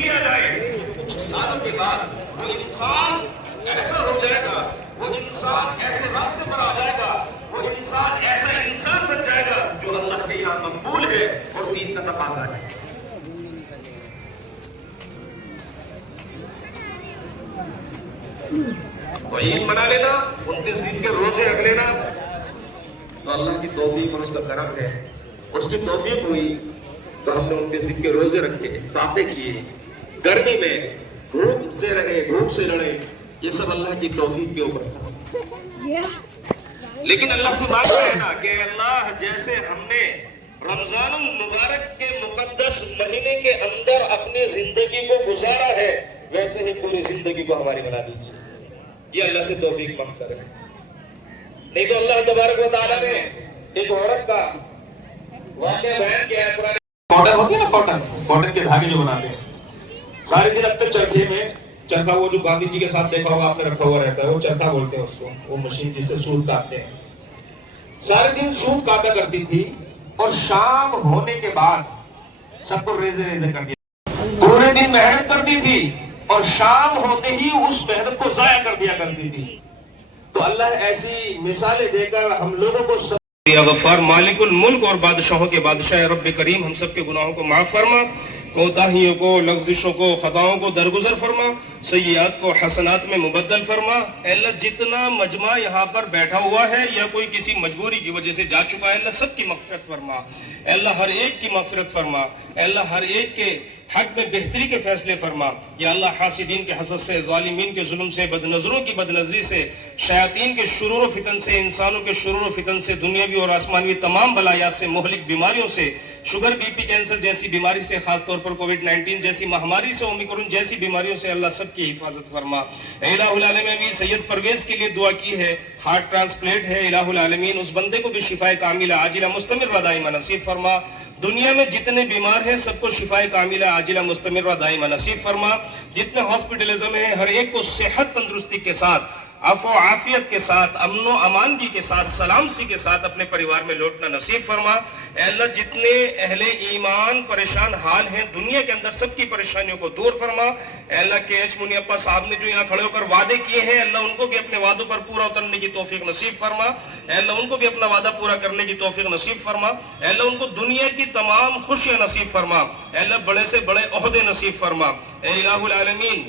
لیا جائے، سالوں کے بعد وہ انسان ایسا ہو جائے گا، وہ انسان ایسے راستے پر آ جائے گا، وہ انسان ایسا انسان بن جائے گا جو اللہ سے یہاں مقبول ہے اور دین کا تقاضا ہے۔ تو عید منا لینا، 29 دن کے روزے رکھ لینا، تو اللہ کی توفیق اور اس کا کرم ہے۔ اس کی توفیق ہوئی تو ہم نے 29 دن کے روزے رکھے، فاتح کیے، گرمی میں بھوک سے رہے، بھوک سے لڑے، یہ سب اللہ کی توفیق کے اوپر تھا۔ لیکن اللہ سے مانگ رہے نا کہ اللہ جیسے ہم نے رمضان المبارک کے مقدس مہینے کے اندر اپنی زندگی کو گزارا ہے، ویسے ہی پوری زندگی کو ہماری بنا دیجیے۔ یہ اللہ سے توفیق مانگتا رہے۔ نہیں تو اللہ تبارک و تعالیٰ نے ایک عورت کا واقعہ بیان کیا ہے قرآن۔ کاٹن ہوتی ہے نا، کاٹن کے دھاگے جو بناتے ہیں، سارے دن اپنے چرخے میں، چرخا وہ جو گاندھی جی کے ساتھ دیکھا ہوگا آپ نے رکھا ہوا رہتا ہے، وہ چرخا بولتے ہیں اس کو، وہ مشین جس سے سوت کاٹتے ہیں۔ سارے دن سوت کاٹا کرتی تھی اور شام ہونے کے بعد سب کو ریزے ریزے کر دیا، پورے دن محنت کرتی تھی اور شام ہوتے ہی اس محنت کو ضائع کر دیا کرتی تھی۔ تو اللہ ایسی مثالیں دے کر ہم لوگوں کو یا غفار مالک الملک اور بادشاہوں کے بادشاہ رب کریم ہم سب کے گناہوں کو معاف فرما، کوتاہیوں کو، لغزشوں کو، خطاؤں کو درگزر فرما، سیئات کو حسنات میں مبدل فرما۔ اے اللہ جتنا مجمع یہاں پر بیٹھا ہوا ہے یا کوئی کسی مجبوری کی وجہ سے جا چکا ہے، اللہ سب کی مغفرت فرما، اے اللہ ہر ایک کی مغفرت فرما، اے اللہ ہر ایک کے حق میں بہتری کے فیصلے فرما۔ یا اللہ حاسدین کے حسد سے، ظالمین کے ظلم سے، بد نظروں کی بد نظری سے، شیاطین کے شرور و فتن سے، انسانوں کے شرور و فتن سے، دنیاوی اور آسمانوی تمام بلایات سے، مہلک بیماریوں سے، شوگر بی پی کینسر جیسی بیماری سے، خاص طور پر کووڈ-19 جیسی مہاماری سے، اومیکرون جیسی بیماریوں سے اللہ سب کی حفاظت فرما۔ اے الہ العالمین بھی سید پرویز کے لیے دعا کی ہے، ہارٹ ٹرانسپلانٹ ہے، الہ العالمین اس بندے کو بھی شفائے کاملہ عاجلہ مستمرہ دائمہ نصیب فرما۔ دنیا میں جتنے بیمار ہیں سب کو شفائے کاملہ عاجلہ مستمرہ دائمہ نصیب فرما۔ جتنے ہاسپٹلزم ہیں ہر ایک کو صحت تندرستی کے ساتھ، عفو و عافیت کے ساتھ، امن و امانگی کے ساتھ، سلامتی کے ساتھ اپنے پریوار میں لوٹنا نصیب فرما۔ اے اللہ جتنے اہل ایمان پریشان حال ہیں دنیا کے اندر سب کی پریشانیوں کو دور فرما۔ اے اللہ کے ایچ منیپا صاحب نے جو یہاں کھڑے ہو کر وعدے کیے ہیں، اللہ ان کو بھی اپنے وعدوں پر پورا اترنے کی توفیق نصیب فرما۔ اے اللہ ان کو بھی اپنا وعدہ پورا کرنے کی توفیق نصیب فرما۔ اے اللہ ان کو دنیا کی تمام خوشیاں نصیب فرما۔ اے اللہ بڑے سے بڑے عہدے نصیب فرما۔ اے الہ العالمین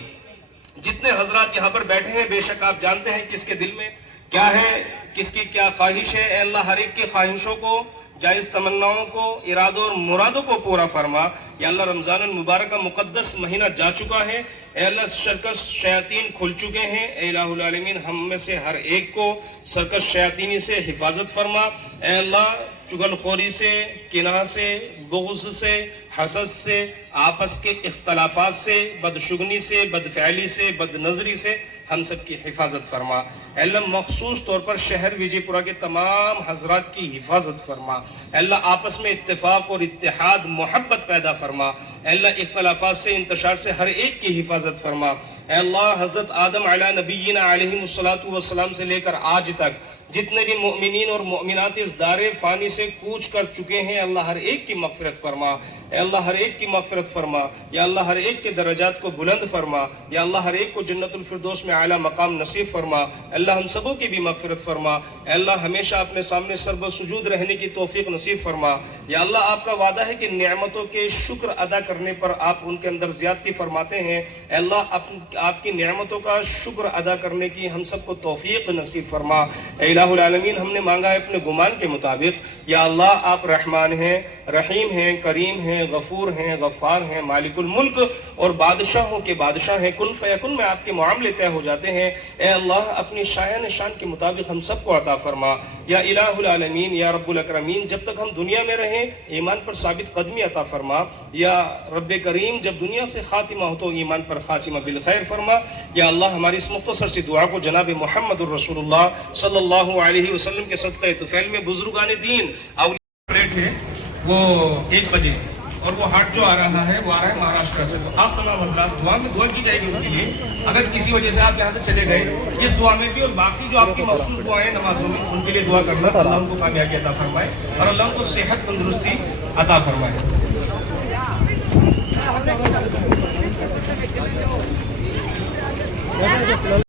جتنے حضرات یہاں پر بیٹھے ہیں بے شک آپ جانتے ہیں کس کے دل میں کیا ہے، کس کی کیا خواہش ہے۔ اے اللہ ہر ایک کی خواہشوں کو، جائز تمناؤں کو، ارادوں اور مرادوں کو پورا فرما۔ یا اللہ رمضان المبارک کا مقدس مہینہ جا چکا ہے، اے اللہ سرکش شیاطین کھل چکے ہیں، اے الہ العالمین ہم میں سے ہر ایک کو سرکش شیاطینی سے حفاظت فرما۔ اے اللہ چغل خوری سے، کناہ سے، بغض سے، حسد سے، آپس کے اختلافات سے، بدشگنی سے، بدفعلی سے، بد نظری سے ہم سب کی حفاظت فرما۔ اے اللہ مخصوص طور پر شہر وجے پورہ کے تمام حضرات کی حفاظت فرما۔ اے اللہ آپس میں اتفاق اور اتحاد محبت پیدا فرما۔ اے اللہ اختلافات سے، انتشار سے ہر ایک کی حفاظت فرما۔ اے اللہ حضرت آدم علیہ نبینا علیہ السلام سے لے کر آج تک جتنے بھی مؤمنین اور مؤمنات اس دار فانی سے کوچ کر چکے ہیں، اللہ ہر ایک کی مغفرت فرما۔ اے اللہ ہر ایک کی مغفرت فرما۔ یا اللہ ہر ایک کے درجات کو بلند فرما۔ یا اللہ ہر ایک کو جنت الفردوس میں اعلیٰ مقام نصیب فرما۔ اے اللہ ہم سبوں کی بھی مغفرت فرما۔ اے اللہ ہمیشہ اپنے سامنے سرب سجود رہنے کی توفیق نصیب فرما۔ یا اللہ آپ کا وعدہ ہے کہ نعمتوں کے شکر ادا کرنے پر آپ ان کے اندر زیادتی فرماتے ہیں۔ اے اللہ آپ کی نعمتوں کا شکر ادا کرنے کی ہم سب کو توفیق نصیب فرما۔ اے الہ العالمین ہم نے مانگا ہے اپنے گمان کے مطابق۔ یا اللہ آپ رحمان ہیں، رحیم ہیں، کریم ہیں، غفور ہیں، غفار ہیں، مالک الملک اور بادشاہوں کے بادشاہ ہیں۔ کن فیکن میں آپ کے معاملے طے ہو جاتے ہیں۔ اے اللہ اپنی شایان شان کے مطابق ہم سب کو عطا فرما۔ یا الہ العالمین، یا رب الاکرمین جب تک ہم دنیا میں رہیں ایمان پر ثابت قدمی عطا فرما۔ یا رب کریم جب دنیا سے خاتمہ ہو تو ایمان پر خاتمہ بالخیر فرما۔ یا اللہ ہماری اس مختصر سی دعا کو جناب محمد الرسول اللہ صلی اللہ علیہ وسلم کے صدقہ طفیل میں بزرگان دین اولیاء ہے وہ 1 بجے اور وہ ہارٹ جو آ رہا ہے وہ آ رہا ہے مہاراشٹر سے۔ تو آپ تمام حضرات دعا میں دعا کی جائے گی ان کے لیے، اگر کسی وجہ سے آپ یہاں سے چلے گئے اس دعا میں بھی، اور باقی جو آپ کی مخصوص دعائیں نمازوں میں ان کے لیے دعا کرنا، اللہ ان کو کامیابی عطا فرمائے اور اللہ ان کو صحت تندرستی عطا فرمائے۔